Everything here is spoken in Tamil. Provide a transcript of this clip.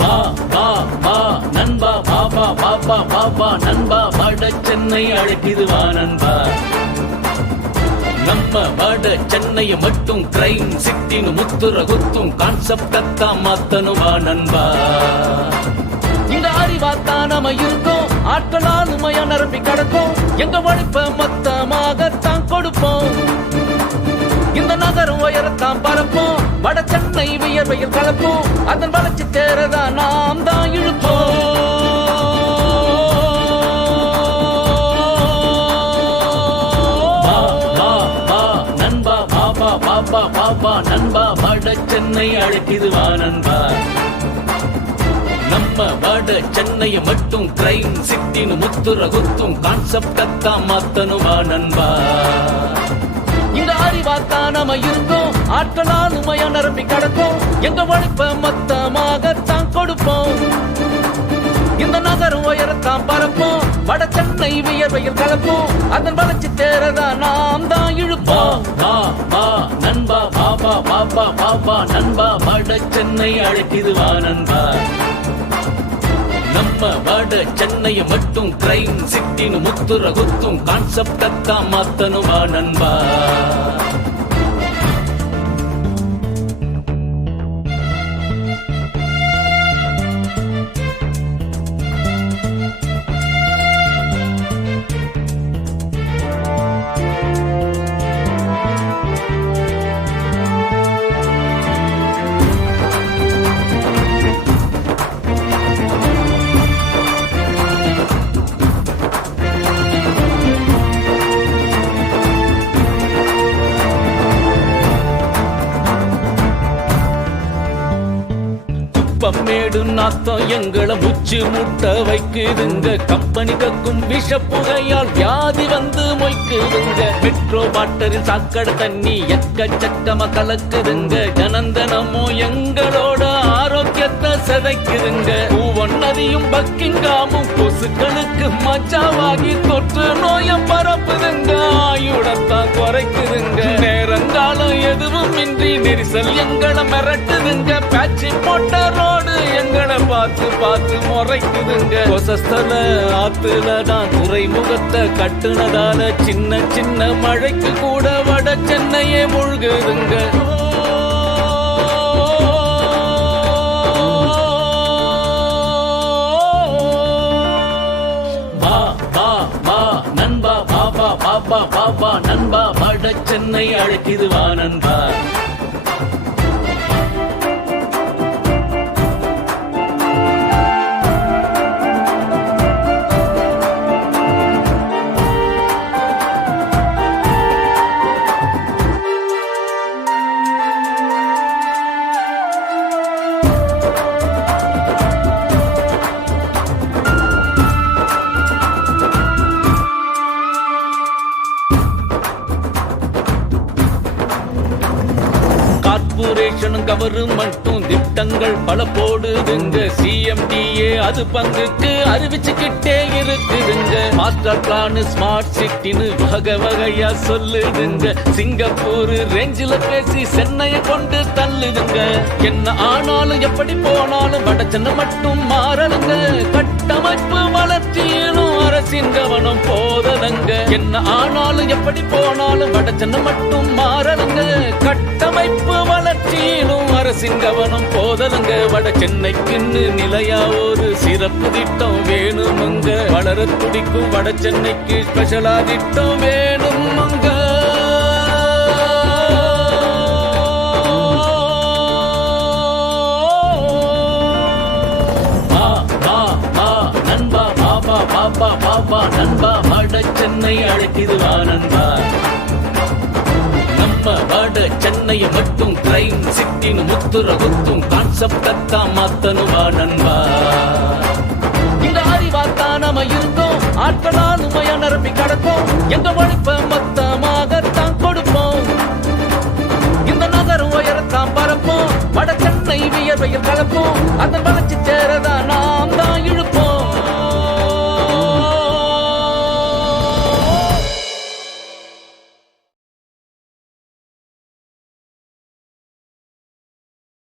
வா வா வா நண்பா பாபா பாபா பாபா நண்பா வட சென்னை அழைக்குது வா நண்பா. நம்ம வட சென்னைய மட்டும் கிரைம் சிட்டின்னு முத்துற குத்தும் கான்செப்டத்தான் மாத்தணும் நண்பா? இந்த அறிவாத்தா நம்ம இருக்கோம். ஆட்களால் உமையா நிரம்பி கிடக்கும். எங்க உழைப்ப மொத்தமாகத்தான் கொடுப்போம். இந்த நகரம் உயரத்தான் பரப்போம். வட சென்னை வியர்வையில் கலப்போம். அதன் வளர்ச்சி தேரதா நாம் தான் இழுப்போம். பாபா பாப்பா நண்பா வட சென்னை அழைக்குது வா நண்பா. நம்ம வட சென்னையை மட்டும் கிரைம் சிட்டின்னு முத்துற குத்தும் கான்செப்டத்தான் மாத்தணும் நண்பா. இந்த அறிவாத்தா நம்ம இருக்கோம் ஆட்களால் உமையா நிரம்பி கிடக்கும். எங்க உழைப்ப மொத்தமாகத்தான் கொடுப்போம். இந்த நகரம் உயரத்தான் பரப்போம் வட சென்னை வியர்வையில் கலப்போம். அதன் வளர்ச்சி தேரதா நாம் தான் இழுப்போம் வா பாப்பா பாப்பா நண்பா வட சென்னை அழைக்குது வா நண்பா. நம்ம வட சென்னையை மட்டும் கிரைம் சிட்டின்னு முத்துற குத்தும் கான்செப்டத்தான் மாத்தணும் வா நண்பா. பம்மேடு நாத்தம் எங்களை முச்சு முட்ட வைக்குதுங்க. கம்பெனி கக்கும் விஷ புகையால் வியாதி வந்து மொய்க்குதுங்க. மெட்ரோ பாட்டரின் சாக்கடை தண்ணி எக்கச்சக்கமா கலக்குதுங்க. ஜனந்தனமோ எங்களோட ஆரோக்கியத்தை சிதைக்குதுங்க. பூவன் நதியும் பக்கிங்காமும் கொசுக்களுக்கு மச்சாவாகி தொற்று நோயம் பரப்புதுங்க. ஆயுடத்தான் குறைக்குதுங்க. நேரங்காலம் எதுவும் இன்றி நெரிசல் எங்களை மிரட்டுதுங்க. பேச்சு பார்த்து கொசஸ்தல ஆத்துல தான் துறைமுகத்தை கட்டுனதால சின்ன சின்ன மழைக்கு கூட வட சென்னையே முழுகுதுங்க. வா வா நண்பா பாபா பாபா பாபா நண்பா வட சென்னை அழைக்குது வா நண்பா. கார்பரேஷனும் மட்டும் திட்டங்கள் பல போடுதுங்க. சிஎம்டிஏ அது பங்குக்கு அறிவிச்சுக்கிட்டே இருக்குதுங்க. மாஸ்டர் பிளான் ஸ்மார்ட் சிட்டின்னு வகை வகையா சொல்லுதுங்க. சிங்கப்பூர் ரேஞ்சில பேசி சென்னையை கொண்டு தள்ளுதுங்க. என்ன ஆனாலும் எப்படி போனாலும் வட சென்னை மட்டும் மாறலுங்க. கட்டமைப்பு வளர்ச்சியிலும் அரசின் கவனம் போதலங்க. என்ன ஆனாலும் எப்படி போனாலும் வட சென்னை மட்டும் மாறலுங்க. கட்டமைப்பு வளர்ச்சி சிங்கவனம் போதலுங்க. வட சென்னைக்குன்னு நிலையா ஒரு சிறப்பு திட்டம் வேணுமுங்க. வளர துடிக்கும் வட சென்னைக்கு ஸ்பெஷலா திட்டம் வேணுமுங்க. வா வா நண்பா பாபா பாப்பா பாப்பா நண்பா. வட சென்னை அழைக்குது வா நண்பா. வாட சென்னைய மட்டும் கிரைம் சிட்டின் முத்துற குத்தும். கான்செப்டத்தா மாத்தனும் வா நண்பா? இந்த அறிவாத்தா நம்ம இருக்கோம் ஆட்களால் உமையா நிரம்பி கடக்கும் எங்க உழைப்ப மொத்தமாக தான் கொடுப்போம். இந்த நகர் உயரத்தான் பரப்போம். வட சென்னை வியர்வையில் கலப்போம். அந்த வளர்ச்சி சேரதான்